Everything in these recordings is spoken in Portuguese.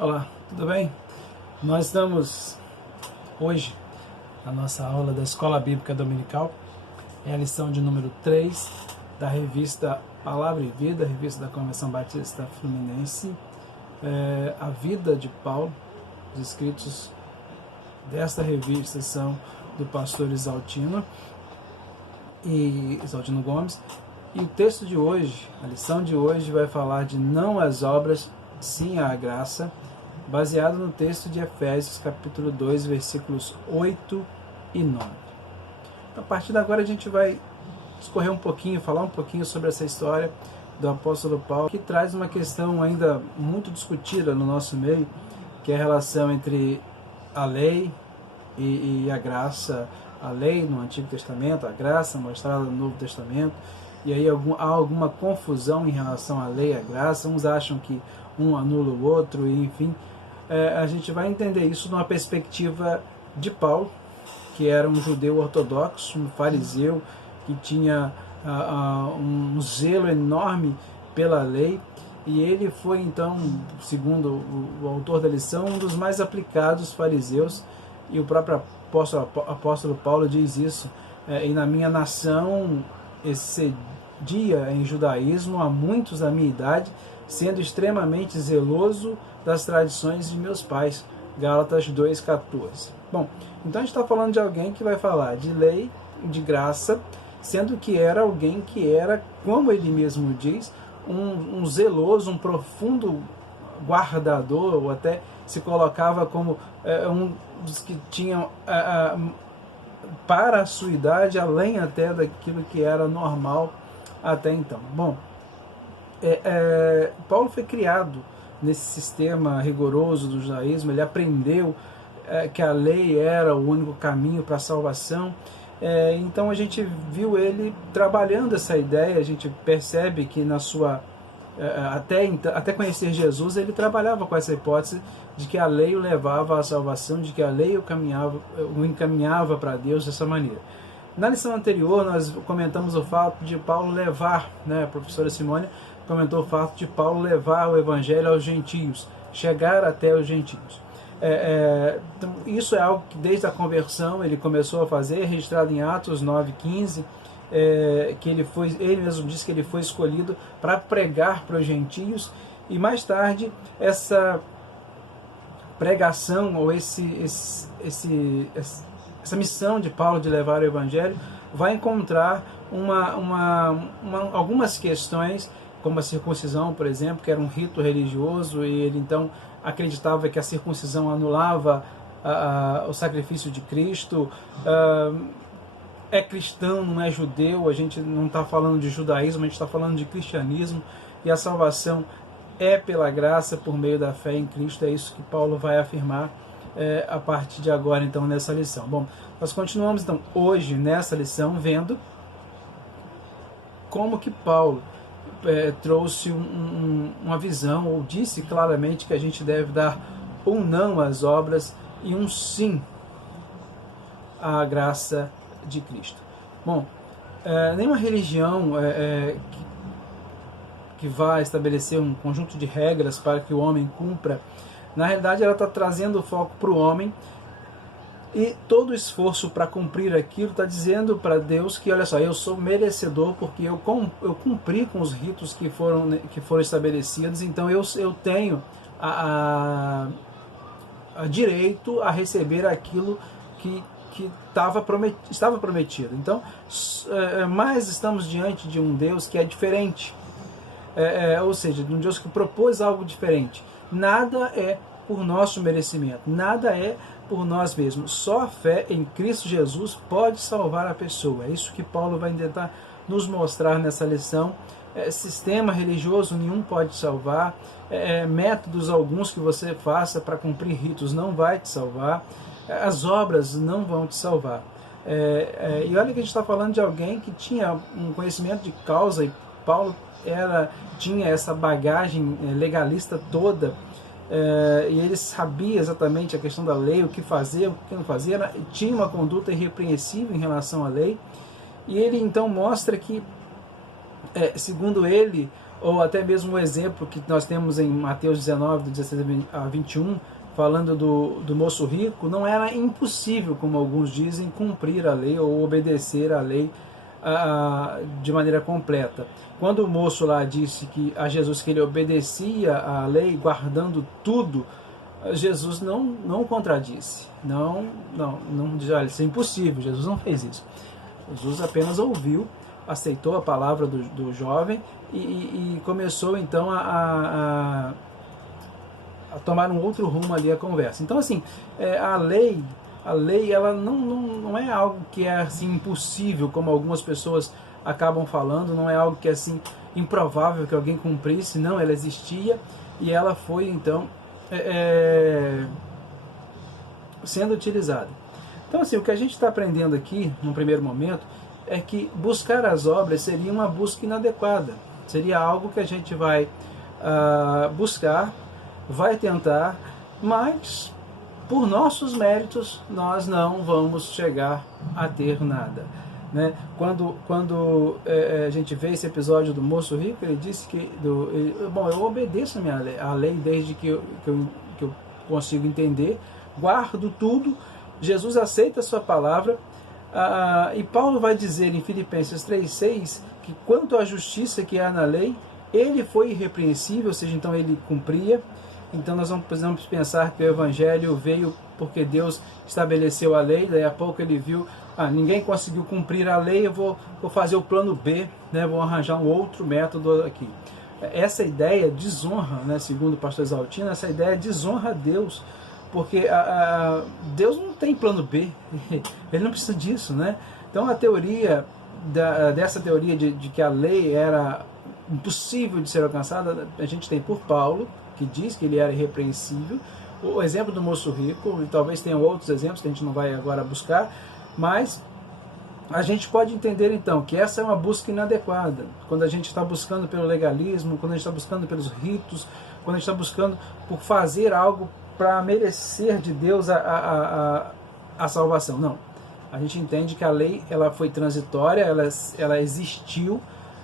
Olá, tudo bem? Nós estamos hoje na nossa aula da Escola Bíblica Dominical, é a lição de número 3 da revista Palavra e Vida, revista da Convenção Batista Fluminense, a vida de Paulo. Os escritos desta revista são do pastor Isaltino Gomes, e o texto de hoje, a lição de hoje, vai falar de não às obras, sim à graça, baseado no texto de Efésios, capítulo 2, versículos 8 e 9. A partir de agora a gente vai discorrer um pouquinho, falar um pouquinho sobre essa história do apóstolo Paulo, que traz uma questão ainda muito discutida no nosso meio, que é a relação entre a lei e a graça. A lei no Antigo Testamento, a graça mostrada no Novo Testamento, e aí há alguma confusão em relação à lei e à graça. Uns acham que um anula o outro, e enfim, a gente vai entender isso numa perspectiva de Paulo, que era um judeu ortodoxo, um fariseu, que tinha um zelo enorme pela lei, e ele foi então, segundo o autor da lição, um dos mais aplicados fariseus, e o próprio apóstolo Paulo diz isso, e na minha nação excedia em judaísmo a muitos da minha idade, sendo extremamente zeloso das tradições de meus pais. Gálatas 2,14. Bom, então a gente está falando de alguém que vai falar de lei, de graça, sendo que era alguém que era, como ele mesmo diz, um zeloso, um profundo guardador, ou até se colocava como um dos que tinham para a sua idade, além até daquilo que era normal até então. Bom, Paulo foi criado nesse sistema rigoroso do judaísmo. Ele aprendeu que a lei era o único caminho para a salvação. Então a gente viu ele trabalhando essa ideia. A gente percebe que na sua até conhecer Jesus, ele trabalhava com essa hipótese de que a lei o levava à salvação, de que a lei o encaminhava para Deus dessa maneira. Na lição anterior, nós comentamos o fato de Paulo levar, a professora Simone comentou o fato de Paulo levar o evangelho aos gentios, chegar até os gentios. Então, isso é algo que desde a conversão ele começou a fazer, registrado em Atos 9,15, que ele mesmo disse que ele foi escolhido para pregar para os gentios, e mais tarde essa pregação, ou essa missão de Paulo de levar o evangelho, vai encontrar algumas questões, como a circuncisão, por exemplo, que era um rito religioso, e ele então acreditava que a circuncisão anulava o sacrifício de Cristo. É cristão, não é judeu, a gente não está falando de judaísmo, a gente está falando de cristianismo, e a salvação é pela graça, por meio da fé em Cristo. É isso que Paulo vai afirmar a partir de agora, então, nessa lição. Bom, nós continuamos, então, hoje, nessa lição, vendo como que Paulo trouxe uma visão, ou disse claramente que a gente deve dar um não às obras e um sim à graça de Cristo. Bom, nenhuma religião que vai estabelecer um conjunto de regras para que o homem cumpra, na realidade ela está trazendo o foco para o homem, e todo o esforço para cumprir aquilo está dizendo para Deus que, olha só, eu sou merecedor porque eu cumpri com os ritos que foram estabelecidos, então eu tenho a direito a receber aquilo que estava prometido. Então, mas estamos diante de um Deus que é diferente, ou seja, de um Deus que propôs algo diferente. Nada é por nosso merecimento, nada é por nós mesmos. Só a fé em Cristo Jesus pode salvar a pessoa. É isso que Paulo vai tentar nos mostrar nessa lição. Sistema religioso nenhum pode salvar, métodos alguns que você faça para cumprir ritos não vai te salvar, as obras não vão te salvar. E olha que a gente está falando de alguém que tinha um conhecimento de causa, e Paulo tinha essa bagagem legalista toda, e ele sabia exatamente a questão da lei, o que fazer, o que não fazer, tinha uma conduta irrepreensível em relação à lei, e ele então mostra que, segundo ele, ou até mesmo o exemplo que nós temos em Mateus 19, do 16 a 21, falando do moço rico, não era impossível, como alguns dizem, cumprir a lei ou obedecer a lei de maneira completa. Quando o moço lá disse a Jesus que ele obedecia à lei, guardando tudo, Jesus não contradisse. Não diz, olha, isso é impossível. Jesus não fez isso. Jesus apenas ouviu, aceitou a palavra do jovem e começou então a tomar um outro rumo ali a conversa. Então, assim, a lei ela não é algo que é assim impossível, como algumas pessoas acabam falando, não é algo que é assim improvável que alguém cumprisse, não, ela existia e ela foi então sendo utilizada. Então, assim, o que a gente está aprendendo aqui, no primeiro momento, é que buscar as obras seria uma busca inadequada, seria algo que a gente vai buscar, vai tentar, mas por nossos méritos nós não vamos chegar a ter nada, né? Quando a gente vê esse episódio do moço rico, ele disse que eu obedeço a lei desde que eu consigo entender, guardo tudo, Jesus aceita a sua palavra, e Paulo vai dizer em Filipenses 3,6 que quanto à justiça que há na lei, ele foi irrepreensível, ou seja, então ele cumpria. Então nós não precisamos pensar que o Evangelho veio porque Deus estabeleceu a lei, daí a pouco ele viu, ninguém conseguiu cumprir a lei, eu vou fazer o plano B, né, vou arranjar um outro método aqui. Essa ideia desonra, né, segundo o pastor Exaltino, essa ideia desonra a Deus, porque Deus não tem plano B, ele não precisa disso, né? Então a teoria, dessa teoria de que a lei era impossível de ser alcançada, a gente tem por Paulo, que diz que ele era irrepreensível, o exemplo do moço rico, e talvez tenham outros exemplos que a gente não vai agora buscar, mas a gente pode entender então que essa é uma busca inadequada, quando a gente está buscando pelo legalismo, quando a gente está buscando pelos ritos, quando a gente está buscando por fazer algo para merecer de Deus a salvação. Não, a gente entende que a lei ela foi transitória, ela existiu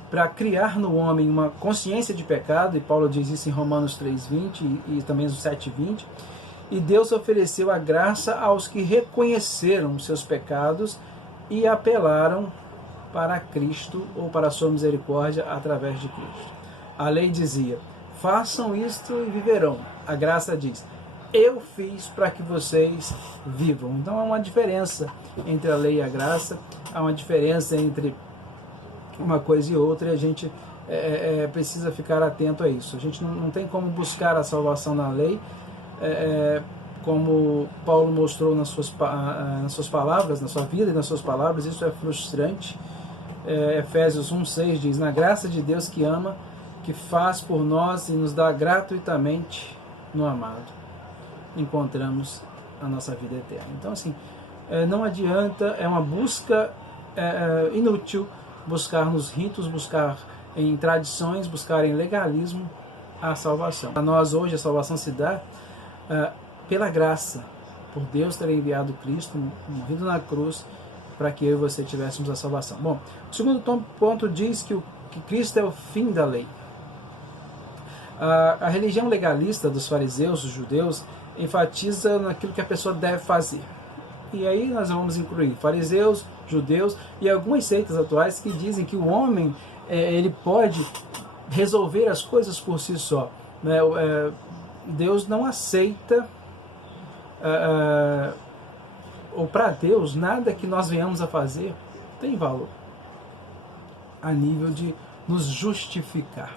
para criar no homem uma consciência de pecado, e Paulo diz isso em Romanos 3,20 e também no 7,20, e Deus ofereceu a graça aos que reconheceram os seus pecados e apelaram para Cristo ou para a sua misericórdia através de Cristo. A lei dizia, façam isto e viverão. A graça diz, eu fiz para que vocês vivam. Então há uma diferença entre a lei e a graça, há uma diferença entre uma coisa e outra, e a gente precisa ficar atento a isso. A gente não tem como buscar a salvação na lei, como Paulo mostrou nas suas palavras, na sua vida e nas suas palavras, isso é frustrante. Efésios 1,6 diz, na graça de Deus que ama, que faz por nós e nos dá gratuitamente no amado, encontramos a nossa vida eterna. Então, assim, não adianta, é uma busca inútil buscar nos ritos, buscar em tradições, buscar em legalismo a salvação. Para nós hoje a salvação se dá pela graça, por Deus ter enviado Cristo, morrido na cruz, para que eu e você tivéssemos a salvação. Bom, o segundo ponto diz que Cristo é o fim da lei. A religião legalista dos fariseus, dos judeus, enfatiza naquilo que a pessoa deve fazer. E aí nós vamos incluir fariseus, judeus e algumas seitas atuais que dizem que o homem ele pode resolver as coisas por si só, né? Deus não aceita, ou para Deus, nada que nós venhamos a fazer tem valor a nível de nos justificar.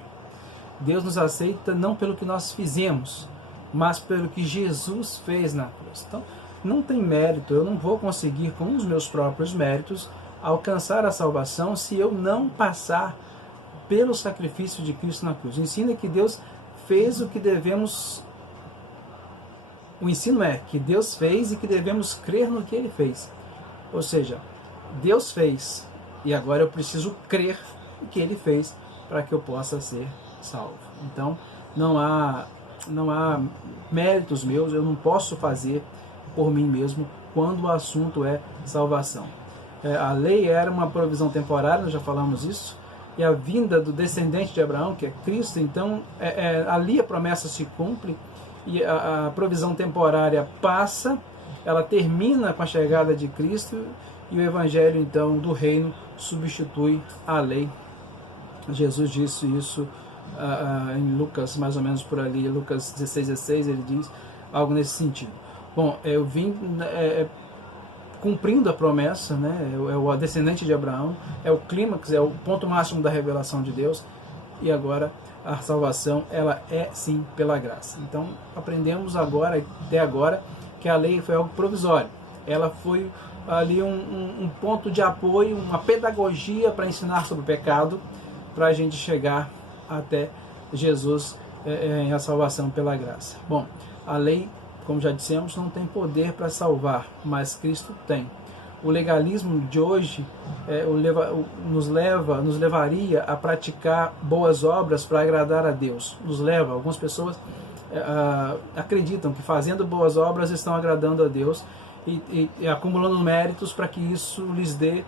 Deus nos aceita não pelo que nós fizemos, mas pelo que Jesus fez na cruz. Então, não tem mérito, eu não vou conseguir com os meus próprios méritos alcançar a salvação se eu não passar pelo sacrifício de Cristo na cruz. O ensino é que Deus fez o que devemos. O ensino é que Deus fez e que devemos crer no que Ele fez. Ou seja, Deus fez e agora eu preciso crer no que Ele fez para que eu possa ser salvo. Então, não há méritos meus, eu não posso fazer por mim mesmo quando o assunto é salvação. A lei era uma provisão temporária, nós já falamos isso, e a vinda do descendente de Abraão, que é Cristo, então ali a promessa se cumpre e a provisão temporária passa, ela termina com a chegada de Cristo e o evangelho então do reino substitui a lei. Jesus disse isso em Lucas, mais ou menos por ali, Lucas 16:16, ele diz algo nesse sentido. Bom, eu vim cumprindo a promessa, né? É o descendente de Abraão, é o clímax, é o ponto máximo da revelação de Deus, e agora a salvação, ela é sim pela graça. Então aprendemos agora, até agora, que a lei foi algo provisório, ela foi ali um ponto de apoio, uma pedagogia para ensinar sobre o pecado, para a gente chegar até Jesus e a salvação pela graça. Bom, a lei, como já dissemos, não tem poder para salvar, mas Cristo tem. O legalismo de hoje nos levaria a praticar boas obras para agradar a Deus. Algumas pessoas acreditam que fazendo boas obras estão agradando a Deus e acumulando méritos para que isso lhes dê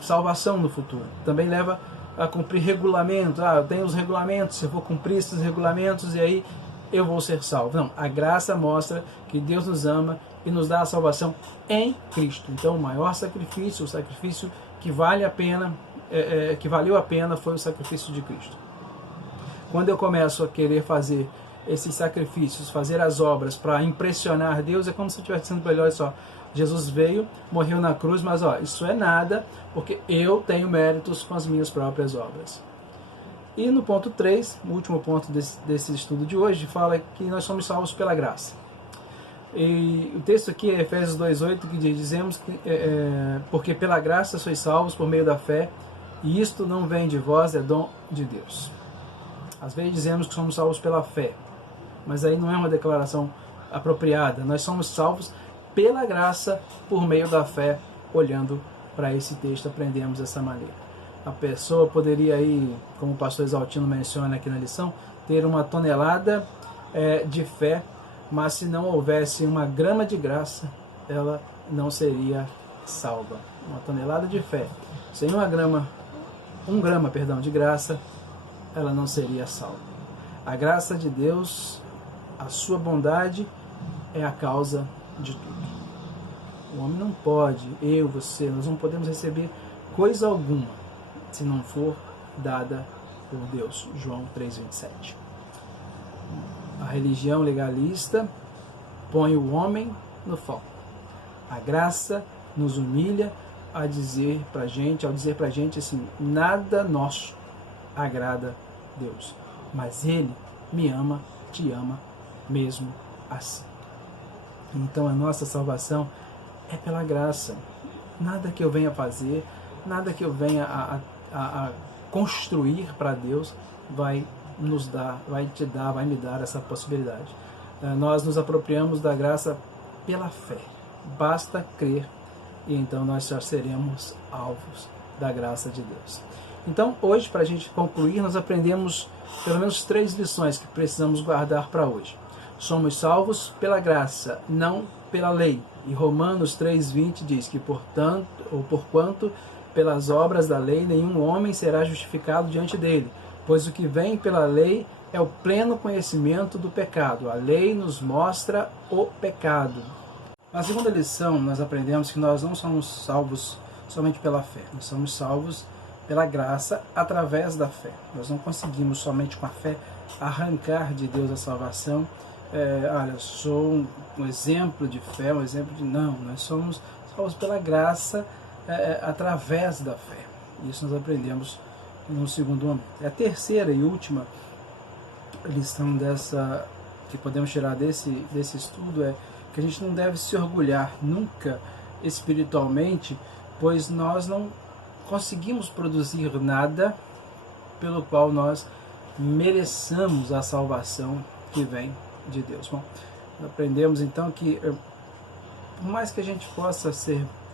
salvação no futuro. Também leva a cumprir regulamentos. Eu tenho os regulamentos, se eu vou cumprir esses regulamentos e aí eu vou ser salvo. Não, a graça mostra que Deus nos ama e nos dá a salvação em Cristo. Então o maior sacrifício, o sacrifício que vale a pena, que valeu a pena, foi o sacrifício de Cristo. Quando eu começo a querer fazer esses sacrifícios, fazer as obras para impressionar Deus, é como se eu estivesse dizendo para ele: olha só, Jesus veio, morreu na cruz, mas isso é nada, porque eu tenho méritos com as minhas próprias obras. E no ponto 3, o último ponto desse estudo de hoje, fala que nós somos salvos pela graça. E o texto aqui é Efésios 2:8, que dizemos que porque pela graça sois salvos por meio da fé, e isto não vem de vós, é dom de Deus. Às vezes dizemos que somos salvos pela fé, mas aí não é uma declaração apropriada. Nós somos salvos pela graça por meio da fé. Olhando para esse texto, aprendemos dessa maneira. A pessoa poderia aí, como o pastor Exaltino menciona aqui na lição, ter 1 tonelada de fé, mas se não houvesse 1 grama de graça, ela não seria salva. 1 tonelada de fé sem 1 grama de graça, ela não seria salva. A graça de Deus, a sua bondade é a causa de tudo. O homem não pode, nós não podemos receber coisa alguma se não for dada por Deus. João 3:27. A religião legalista põe o homem no foco. A graça nos humilha ao dizer pra gente assim: nada nosso agrada Deus, mas Ele me ama, te ama mesmo assim. Então a nossa salvação é pela graça. Nada que eu venha fazer, nada que eu venha a construir para Deus vai me dar essa possibilidade. Nós nos apropriamos da graça pela fé. Basta crer e então nós já seremos alvos da graça de Deus. Então hoje, para a gente concluir, nós aprendemos pelo menos 3 lições que precisamos guardar para hoje. Somos salvos pela graça, não pela lei. E Romanos 3:20 diz que, porquanto pelas obras da lei nenhum homem será justificado diante dele, pois o que vem pela lei é o pleno conhecimento do pecado. A lei nos mostra o pecado. Na segunda lição, nós aprendemos que nós não somos salvos somente pela fé. Nós somos salvos pela graça através da fé. Nós não conseguimos somente com a fé arrancar de Deus a salvação. Sou um exemplo de fé, um exemplo de... Não, nós somos salvos pela graça através da fé. Isso nós aprendemos no segundo momento. A terceira e última lição que podemos tirar desse estudo é que a gente não deve se orgulhar nunca espiritualmente, pois nós não conseguimos produzir nada pelo qual nós mereçamos a salvação que vem de Deus. Bom, aprendemos então que por mais que a gente possa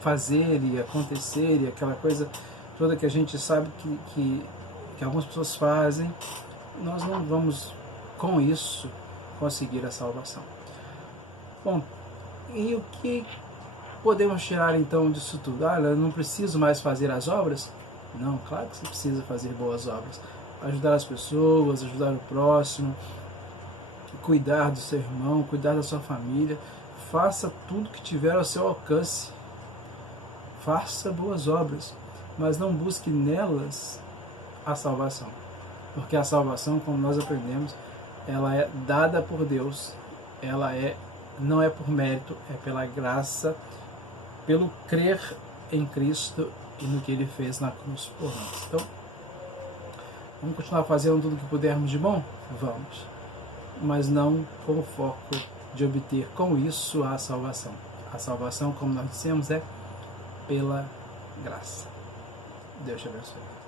fazer e acontecer e aquela coisa toda que a gente sabe que algumas pessoas fazem, nós não vamos com isso conseguir a salvação. Bom, e o que podemos tirar então disso tudo? Eu não preciso mais fazer as obras? Não, claro que você precisa fazer boas obras. Ajudar as pessoas, ajudar o próximo, cuidar do seu irmão, cuidar da sua família. Faça tudo que tiver ao seu alcance. Faça boas obras, mas não busque nelas a salvação. Porque a salvação, como nós aprendemos, ela é dada por Deus, não é por mérito, é pela graça, pelo crer em Cristo e no que Ele fez na cruz por nós. Então, vamos continuar fazendo tudo o que pudermos de bom? Vamos. Mas não com o foco de obter com isso a salvação. A salvação, como nós dissemos, é pela graça. Deus te abençoe.